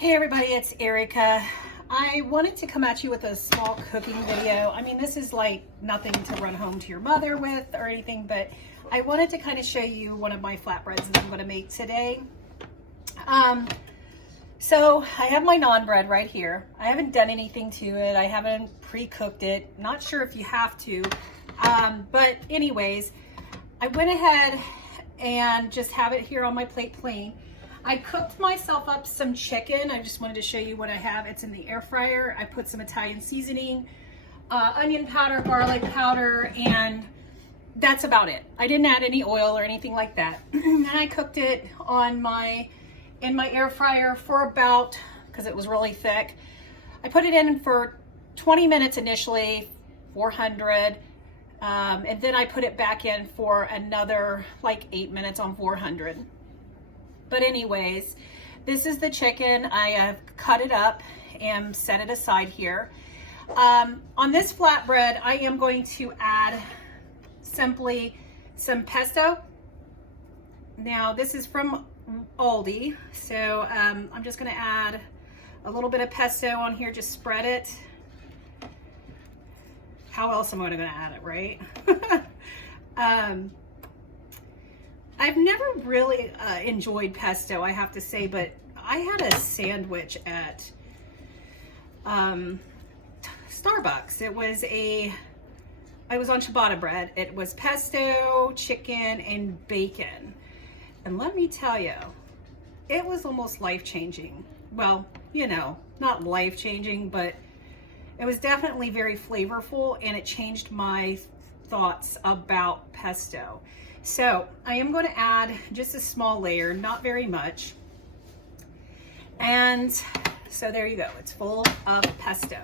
Hey everybody, it's Erica. I wanted to come at you with a small cooking video. I mean, this is like nothing to run home to your mother with or anything, but I wanted to kind of show you one of my flatbreads that I'm going to make today. So I have my naan bread right here. I haven't done anything to it. I haven't pre-cooked it. Not sure if you have to. But anyways, I went ahead and just have it here on my plate plain. I cooked myself up some chicken. I just wanted to show you what I have. It's in the air fryer. I put some Italian seasoning, onion powder, garlic powder, and that's about it. I didn't add any oil or anything like that. And I cooked it in my air fryer for about, because it was really thick, I put it in for 20 minutes initially, 400, and then I put it back in for another like 8 minutes on 400. But anyways, this is the chicken. I have cut it up and set it aside here. On this flatbread, I am going to add simply some pesto. Now, this is from Aldi, so I'm just gonna add a little bit of pesto on here, just spread it. How else am I gonna add it, right? I've never really enjoyed pesto, I have to say, but I had a sandwich at Starbucks. It was on ciabatta bread. It was pesto, chicken, and bacon. And let me tell you, it was almost life-changing. Well, you know, not life-changing, but it was definitely very flavorful, and it changed my thoughts about pesto. So I am going to add just a small layer, not very much. And so there you go. It's full of pesto.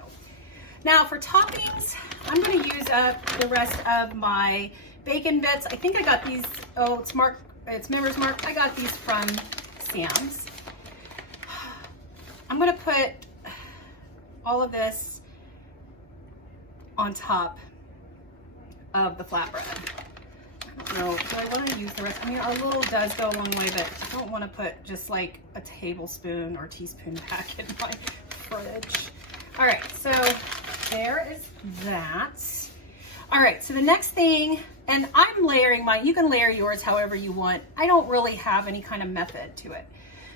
Now for toppings, I'm going to use up the rest of my bacon bits. I think I got these, oh, it's Member's Mark. I got these from Sam's. I'm going to put all of this on top of the flatbread. I don't know, do I want to use the rest? I mean, our little does go a long way, but I don't want to put just like a tablespoon or teaspoon back in my fridge. All right, so there is that. All right, so the next thing, and I'm layering mine. You can layer yours however you want. I don't really have any kind of method to it.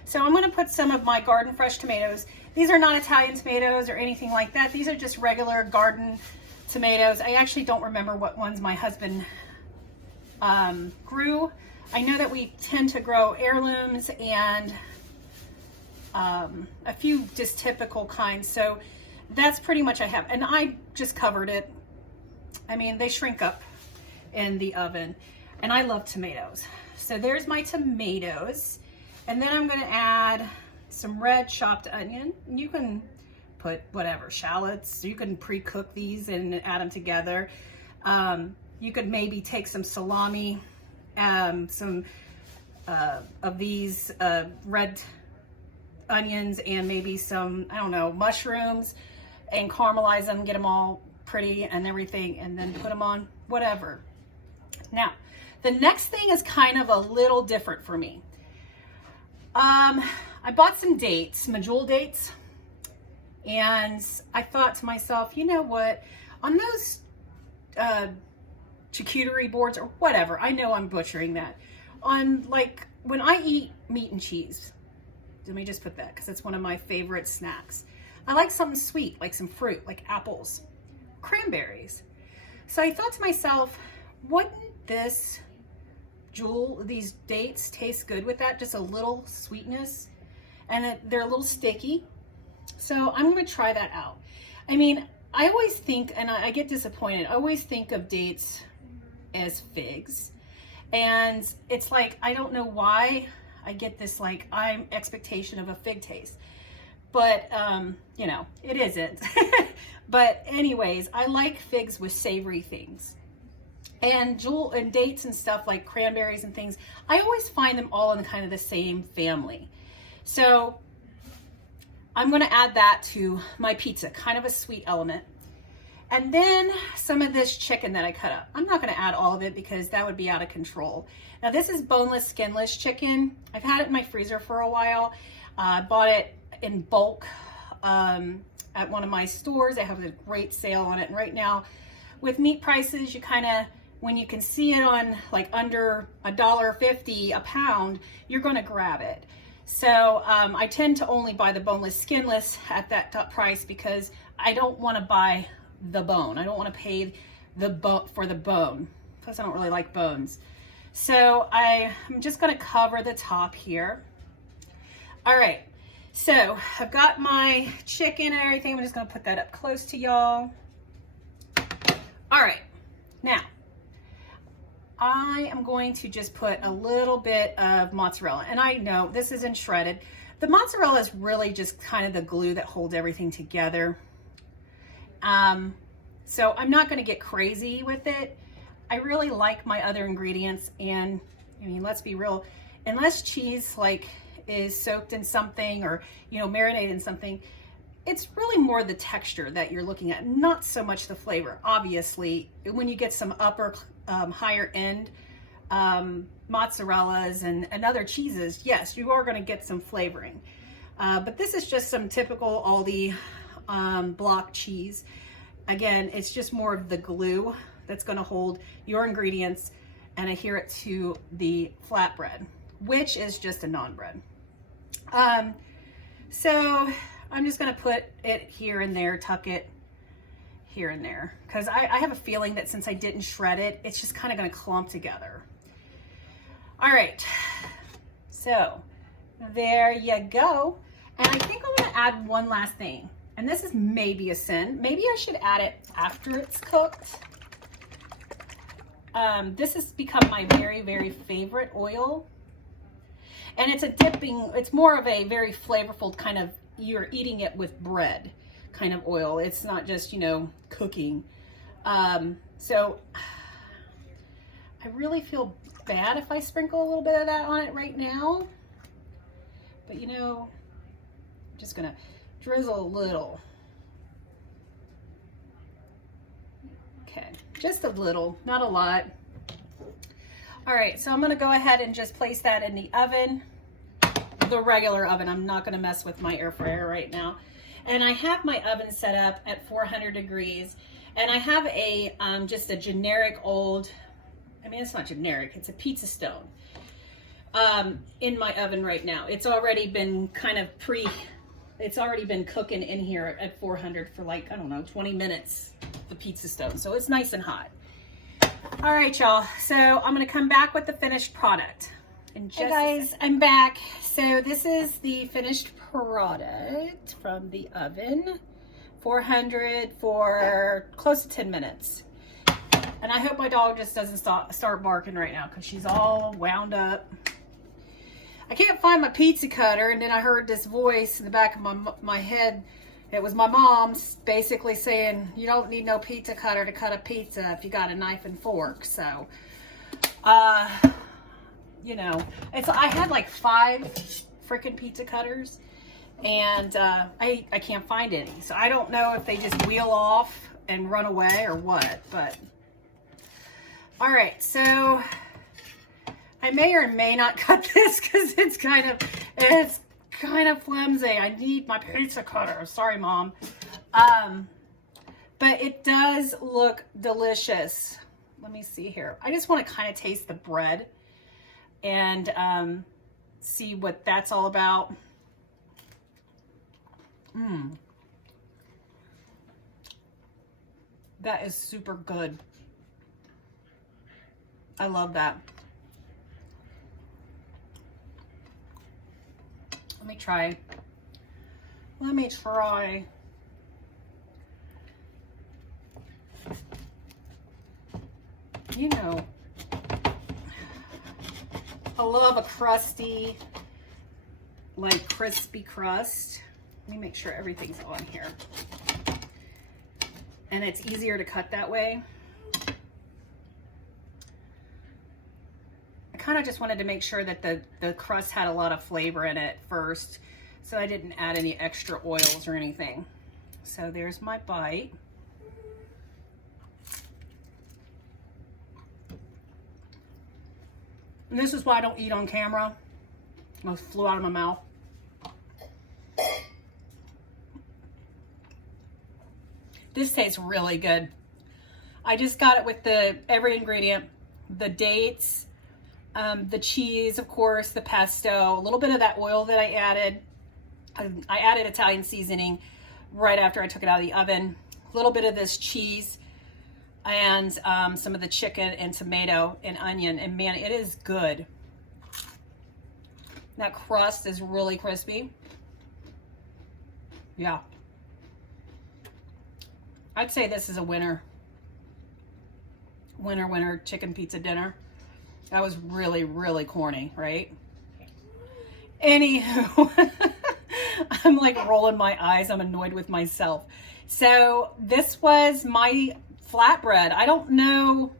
So I'm going to put some of my garden fresh tomatoes. These are not Italian tomatoes or anything like that. These are just regular garden tomatoes. I actually don't remember what ones my husband grew. I know that we tend to grow heirlooms and a few just typical kinds. So that's pretty much I have. And I just covered it. I mean, they shrink up in the oven. And I love tomatoes. So there's my tomatoes. And then I'm going to add some red chopped onion. You can put whatever, shallots. You can pre-cook these and add them together. You could maybe take some salami, some of these red onions, and maybe some, I don't know, mushrooms, and caramelize them, get them all pretty and everything, and then put them on whatever. Now, the next thing is kind of a little different for me. I bought some dates, medjool dates, and I thought to myself, you know what, on those charcuterie boards or whatever, I know I'm butchering that, on like when I eat meat and cheese, let me just put that because it's one of my favorite snacks. I like something sweet, like some fruit, like apples, cranberries. So I thought to myself, wouldn't these dates taste good with that? Just a little sweetness, and they're a little sticky. So I'm going to try that out. I mean, I always think, and I get disappointed, I always think of dates as figs, and it's like, I don't know why I get this like expectation of a fig taste, but you know, it isn't. But anyways, I like figs with savory things, and dates and stuff like cranberries and things, I always find them all in kind of the same family. So I'm going to add that to my pizza, kind of a sweet element. And then some of this chicken that I cut up. I'm not going to add all of it because that would be out of control. Now this is boneless, skinless chicken. I've had it in my freezer for a while. I bought it in bulk at one of my stores. They have a great sale on it. And right now with meat prices, you kind of, when you can see it on like under $1.50 a pound, you're going to grab it. So I tend to only buy the boneless, skinless at that price because I don't want to buy the bone. I don't want to pay for the bone because I don't really like bones. So I'm just going to cover the top here. All right, so I've got my chicken and everything. I'm just going to put that up close to y'all. All right, now I am going to just put a little bit of mozzarella, and I know this isn't shredded. The mozzarella is really just kind of the glue that holds everything together. So I'm not going to get crazy with it. I really like my other ingredients, and I mean, let's be real, unless cheese like is soaked in something or, you know, marinated in something, it's really more the texture that you're looking at, not so much the flavor. Obviously, when you get some higher end mozzarellas and other cheeses, yes, you are going to get some flavoring. But this is just some typical Aldi block cheese. Again, it's just more of the glue that's going to hold your ingredients and adhere it to the flatbread, which is just a naan bread. So I'm just going to put it here and there, tuck it here and there, because I have a feeling that since I didn't shred it, it's just kind of going to clump together. All right, so there you go. And I think I'm going to add one last thing, and this is maybe a sin. Maybe I should add it after it's cooked. This has become my very, very favorite oil, and it's a dipping, it's more of a very flavorful kind of, you're eating it with bread kind of oil. It's not just, you know, cooking. So I really feel bad if I sprinkle a little bit of that on it right now, but you know, I'm just gonna drizzle a little. Okay, just a little, not a lot. All right, so I'm gonna go ahead and just place that in the oven, the regular oven. I'm not gonna mess with my air fryer right now. And I have my oven set up at 400 degrees, and I have a just a generic old, I mean, it's not generic, it's a pizza stone in my oven right now. It's already been kind of it's already been cooking in here at 400 for like, I don't know, 20 minutes, the pizza stone. So it's nice and hot. All right, y'all. So I'm gonna come back with the finished product. Hey guys, I'm back. So this is the finished product from the oven, 400 for close to 10 minutes. And I hope my dog just doesn't start barking right now because she's all wound up. I can't find my pizza cutter, and then I heard this voice in the back of my head. It was my mom's basically saying, you don't need no pizza cutter to cut a pizza if you got a knife and fork. So, you know, I had like 5 freaking pizza cutters, and I can't find any. So I don't know if they just wheel off and run away or what, but all right. So I may or may not cut this because it's kind of flimsy. I need my pizza cutter. Sorry, Mom. But it does look delicious. Let me see here. I just want to kind of taste the bread and see what that's all about. That is super good. I love that. Let me try. You know, I love a crusty, like crispy crust. Let me make sure everything's on here. And it's easier to cut that way. I kind of just wanted to make sure that the crust had a lot of flavor in it first, so I didn't add any extra oils or anything. So there's my bite. And this is why I don't eat on camera. It flew out of my mouth. This tastes really good. I just got it with every ingredient, the dates, the cheese, of course, the pesto, a little bit of that oil that I added. I added Italian seasoning right after I took it out of the oven. A little bit of this cheese and some of the chicken and tomato and onion. And man, it is good. That crust is really crispy. Yeah. I'd say this is a winner. Winner chicken pizza dinner. That was really, really corny, right? Anywho, I'm like rolling my eyes. I'm annoyed with myself. So this was my flatbread. I don't know,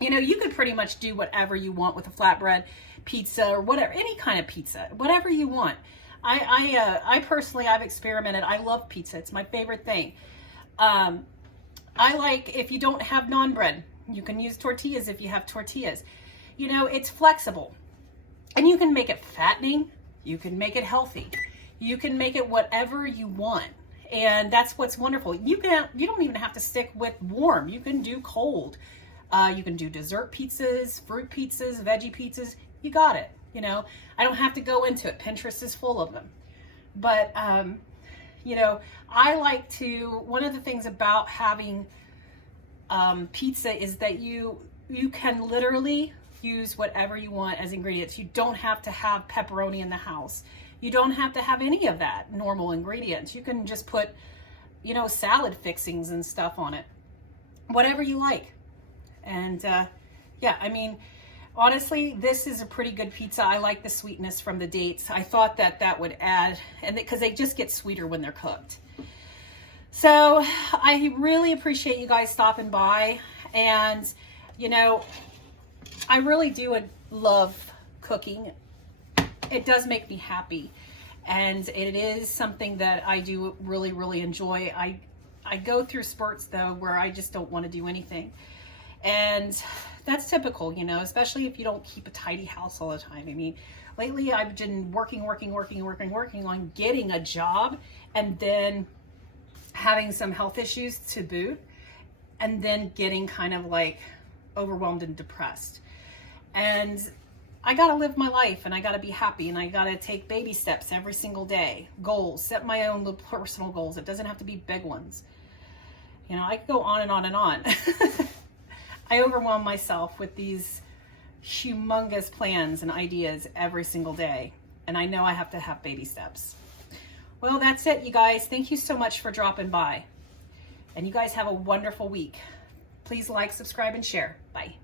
you know, you could pretty much do whatever you want with a flatbread pizza or whatever, any kind of pizza, whatever you want. I personally, I've experimented. I love pizza. It's my favorite thing. I like, if you don't have naan bread, you can use tortillas if you have tortillas. You know, it's flexible. And you can make it fattening. You can make it healthy. You can make it whatever you want. And that's what's wonderful. You don't even have to stick with warm. You can do cold. You can do dessert pizzas, fruit pizzas, veggie pizzas. You got it. You know, I don't have to go into it. Pinterest is full of them. But, you know, I like to, one of the things about having pizza is that you can literally use whatever you want as ingredients. You don't have to have pepperoni in the house. You don't have to have any of that normal ingredients. You can just put, you know, salad fixings and stuff on it. Whatever you like. And yeah, I mean, honestly, this is a pretty good pizza. I like the sweetness from the dates. I thought that would add, and because they just get sweeter when they're cooked. So I really appreciate you guys stopping by. And, you know, I really do love cooking. It does make me happy. And it is something that I do really, really enjoy. I go through spurts, though, where I just don't want to do anything. And that's typical, you know, especially if you don't keep a tidy house all the time. I mean, lately I've been working on getting a job, and then having some health issues to boot, and then getting kind of like overwhelmed and depressed. And I got to live my life, and I got to be happy, and I got to take baby steps every single day. Goals, set my own little personal goals. It doesn't have to be big ones. You know, I could go on and on and on. I overwhelm myself with these humongous plans and ideas every single day. And I know I have to have baby steps. Well, that's it, you guys. Thank you so much for dropping by. And you guys have a wonderful week. Please like, subscribe, and share. Bye.